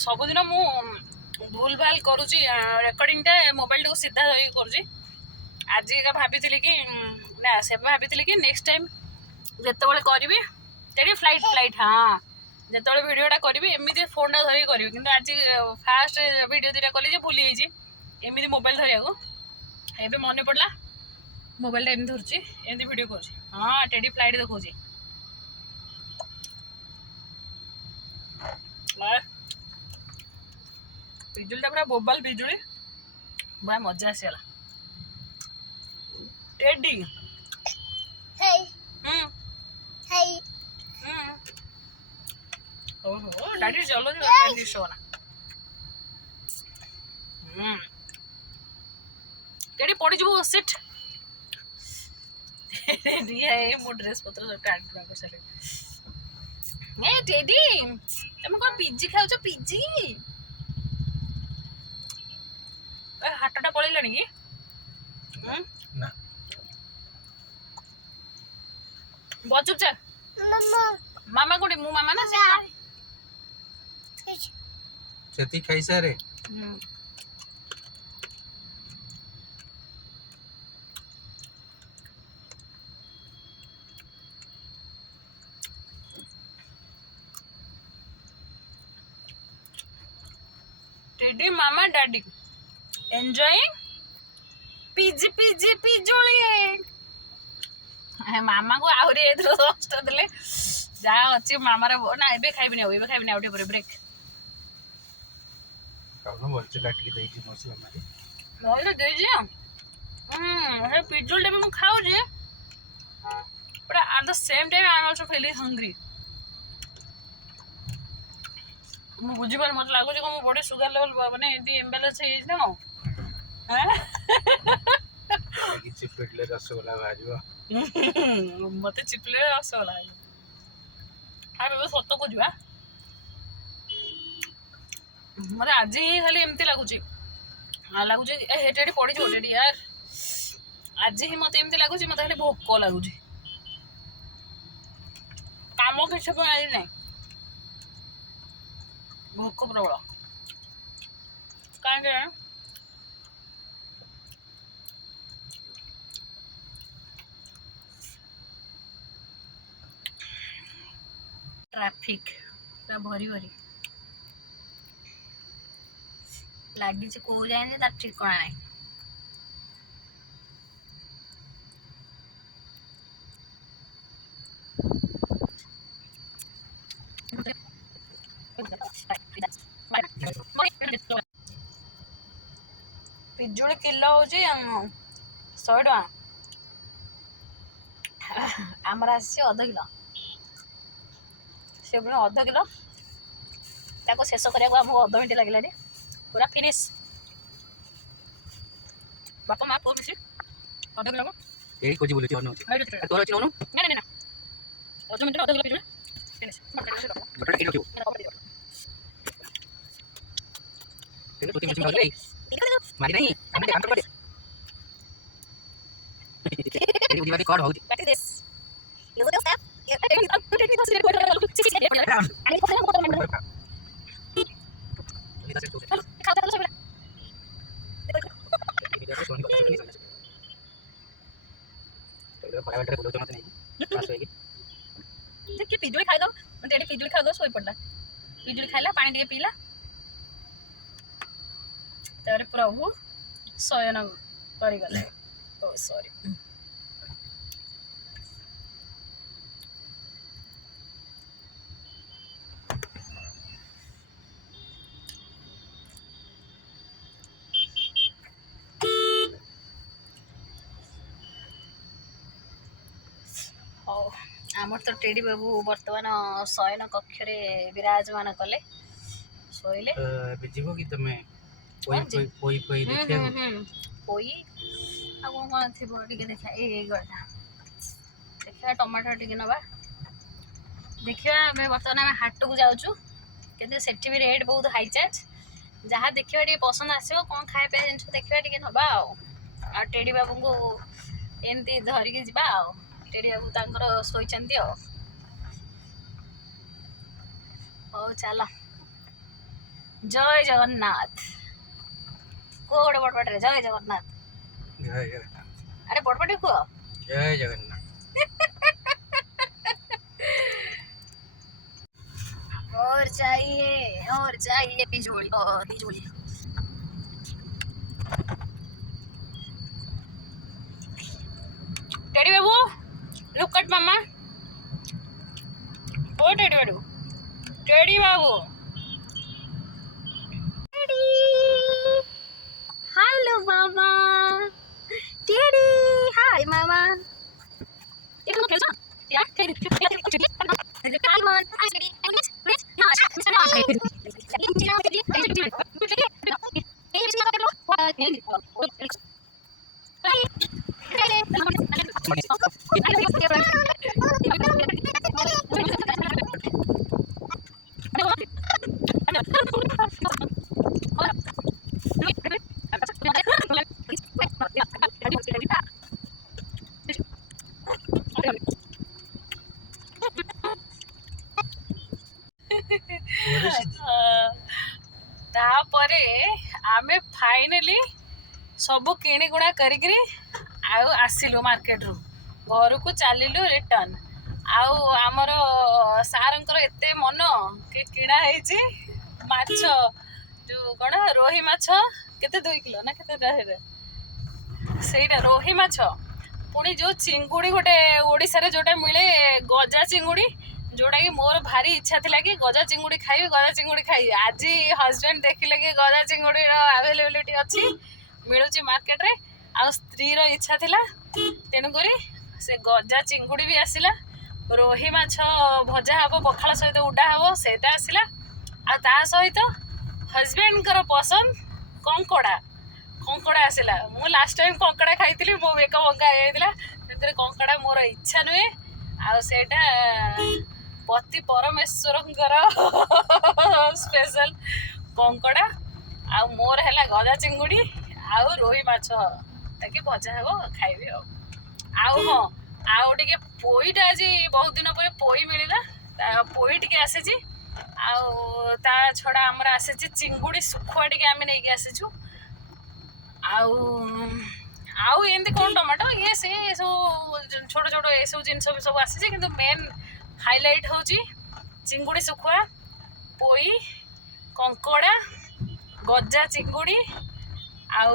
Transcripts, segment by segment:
सबुदिन मु भूल भाल करुँची रेकर्डिंगटा मोबाइल टाक सीधा धरिक करुँची आज एका भाभी कि ना से भाभी कि नेक्स्ट टाइम जिते करी तेरी फ्लाइट फ्लाइट हाँ जिते भिडटा करी एमती फोनटा धरिक करी कि आज फास्ट भिड दुटा कली भूली एमती मोबाइल धरिया एबे मन पड़ा मोबाइल टा एमती धरुची एमती भिड कर हाँ टेडी फ्लाइट देखा पिजुली पूरा बोबाल पिजुली बड़ा मजा आसीगला टेडी ओहो डैडी चलो डैडी शो ना टेडी पड़ी जो सिट ये मो ड्रेस पत्र सब टाइट कर सारे ए टेडी तुम कोन पिज्जी खाउछ पिज्जी हाटटा पळैलानी कि ना बचुप छ मामा मामा कोडी मु मामा ना सेती खाई सारे टेडी मामा डैडी एंजॉयिंग पिज्जी पिज्जी पिजुली मामा को आहरी एथरो कष्ट देले जा अछि मामार ना एबे खाइबनी आउटे पर ब्रेक काउनो बोलछ काटी देई छी मसला मारी नले देई जे हे पिजुली टे मु खाउ जे but at the same time I am also feeling hungry मु बुझी पर मत लागो जे को बॉडी शुगर लेवल माने एदी इम्बैलेंस हे ना कि चिपले रसगोला भाजबो मते चिपले रसगोला हां बे सत्तो को जुआ मरे आज ही खाली एमती लागुची लागुची ए हेटेडी पड़ी जो टेडी यार आज ही मते एमती लागुची मते खाली भोक लागुची काम किछ को आई नै भोक प्रबल काहे ट्रैफिक पूरा भरी भरी लगी को जाए तार ठिकाना नहीं पिजुली किलो हूँ 100 टका आमर आसी अध किलो से पुणी अध किलो ताको शेष करने आमको अध मिनट लगे पूरा फिनिश बापा माँ पुओ मिसी अध किलो को एई खोजी बोलती अनु तोर अछि अनु ना ना ना अध मिनट अध किलो फिनिश बटर एई रखियो तेरे तो मशीन भागले मारी नहीं हमने काम कर दे तेरी बुद्धि वाली कौन होगी what is this you know step पिजुली खाई दो टेडी पिजुली खा दो सोई पड़ला पिजुली खाइला पानी टिके पीला तारे प्रभु शयन करी गले ओ सॉरी आमर तो टेडी बाबू बर्तमान शयन कक्ष विराजमान कले शोले जीव कि तुम पोई पोई देखिया पोई आ कौन थी टे देखा ये गला देखा टमाटर टे नवा देखिए आम बर्तमान आम हाट को जाऊँ कि सेठी भी रेट बहुत हाई चार्ज जहाँ देखिए टे पसंद आसो कौन खाया जिन देखा टे नवा आ टेडी बाबू को एमती धरिकी जा टेडी बाबू तांकर शोइचंती हौ चल ଜୟ ଜଗନ୍ନାଥ କୁହ ଗୋଟେ ବଡ଼ପାଟିରେ ଜୟ ଜଗନ୍ନାଥ। ଜୟ ଜଗନ୍ନାଥ। ଆରେ ବଡ଼ପାଟି କୁହ। ଜୟ ଜଗନ୍ନାଥ। और चाहिए पिजोड़ी और पिजोड़ी। टेडी बाबू look at mama. Oh teddy बाबू, टेडी बाबू, teddy, hello mama, teddy, hi mama. ये तो खेलता यार, teddy come on, ice baby, and let's no, Mr. No, तापरे आमे फाइनली सबू किणीगुणा करिकरी आउ आसिलु मार्केट रु घर को चलिलु रिटर्न। आउ आमर सारंकर एते मन कि किणा हेची माछ जो कण रोही माछ केते 2 किलो ना केते रहे सेटा रोही माछ पुणी जो चिंगुड़ी गोटे ओडिसा रे जोटा मिले गजा चिंगुड़ी जोटा कि मोर भारी इच्छा थिला कि गजा चिंगुड़ी खाई आज हजबैंड देखिले कि गजा चिंगुड़ी अवेलेबिलिटी अच्छी मिलूची मार्केट रे आ स्त्री रो इच्छा थिला तेणु करी से गजा चिंगुड़ी भी आसिला रोही माछ भजा हबो पखाला सहित उडा हबो सेटा आसिला आ ता सहित हजबैंड कर पसंद कंकड़ा कंकड़ा आसिला। मु लास्ट टाइम कंकड़ा खाइतिली मो बेक भंगा हेइतिला सेतरे कंकड़ा मोर इच्छा नुहे आ सेटा पति परमेश्वरंकर स्पेशल कंकड़ा आ मोर हैला गजा चिंगुड़ी आ रोही माछ ताकि भजा हबो खाइबे आउ हाँ आउ टिके पोईटा आज बहुत दिन पर पोई मिलला पोई टिके आसीची आउ ता छड़ा हमर आसीची चिंगुड़ी सुखुआ टिके आमे नै के आसीछु आउ आउ एंती कोन टमाटो ये से सब छोट छोट ए सब जिन सब आसीची किंतु मेन हाइलाइट होची चिंगुड़ी सुखुआ पोई कंकड़ा गजा चिंगुड़ी आउ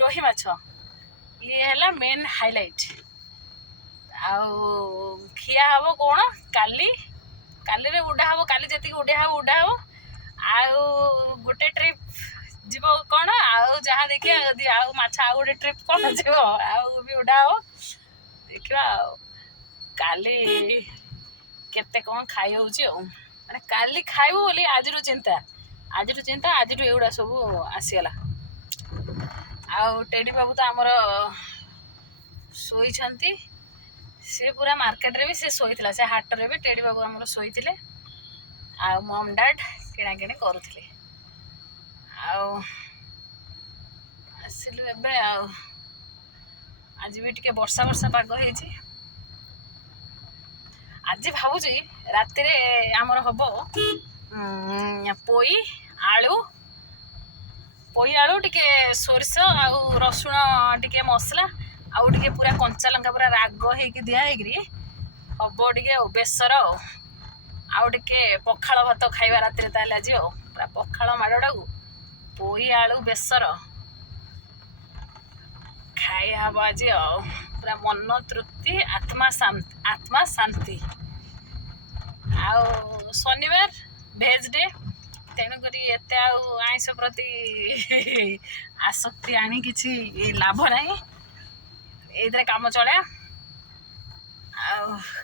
रोही माछ ये हैला मेन हाइलाइट। आउ खिया हबो कोन काली काली रे उडा हबो काली जति उडा हबो आउ गोटे ट्रिप जीवो कोन आउ जहा देखिया यदि आउ माछ आउ गोटे ट्रिप कोन जीवो आउ भी उडा हो देखिबा आउ काली केते कोन खाइ होउची माने काली खाइबो बोली आजिरु चिंता आजिरु एउडा सब आसीगला। आउ टेडी बाबू तो आमर सोई छंती से पूरा मार्केट रे भी से सोईथिला से हाट रे भी टेडी बाबू आमर सोईथिले आ मम डैड किणा किणी करूथिले आउ आसिलु एबे आउ आज भी टिके वर्षा वर्षा पाग हेची आज भावुची राति रे आमर हबो पोई आलू टिके सोरिष आउ रसुण टिके मसला आउ टिके पूरा कंचा लंका पूरा राग हेकी दिया हेकरी हबो टिके बेसर आउ टिके पखाଳ भात खाइबा राति रे ताले आज पूरा पखाଳ माडडा को पोई आलू बेसर खाई हबो आज पूरा मन तृप्ति आत्मा शांति। आउ शनिवार भेज डे तेणुक एत आईष प्रति आसक्ति आनी किसी लाभ ना ये कम चले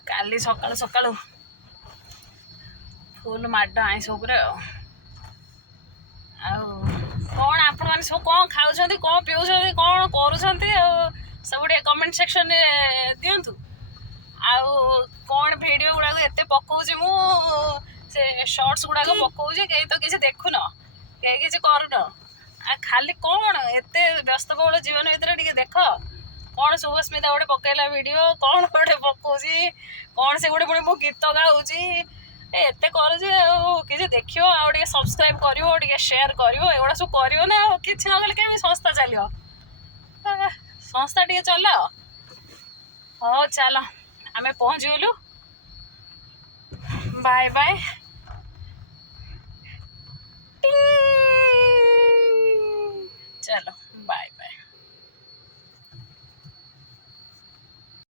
काली सकाळु सकाळु फुल माड आईष उपरे कौन आपण मैंने सब कौन खाऊं कौन पीऊँ कौन करूँ सब कमेंट सेक्शन दिंतु आउ कौन वीडियो गुड़ाक एत पकाऊँ मु से शॉर्ट्स गुड़ाक पकाऊँ कहीं तो किसी देखुन कहीं किसी करुन खाली कौन एत व्यस्तबहुल जीवन भितर टे देख कौन शुभस्मिता गोटे पकईला वीडियो कौन गोटे पकाऊँ कौन से गोटे पुणी मो गीत गाऊँ ଏତେ କରୁଛି ଆଉ କିଛି ଦେଖିବ ଆଉ ଟିକେ ସବସ୍କ୍ରାଇବ କରିବ ଟିକେ ସେୟାର କରିବ ଏଗୁଡ଼ା ସବୁ କରିବ ନା ଆଉ କିଛି ନକଲେ କେମିତି ସଂସ୍ଥା ଚାଲିବ ସଂସ୍ଥା ଟିକେ ଚଲାଅ ହଉ ଚାଲ ଆମେ ପହଞ୍ଚିଗଲୁ ବାଏ ବାଏ ଚାଲ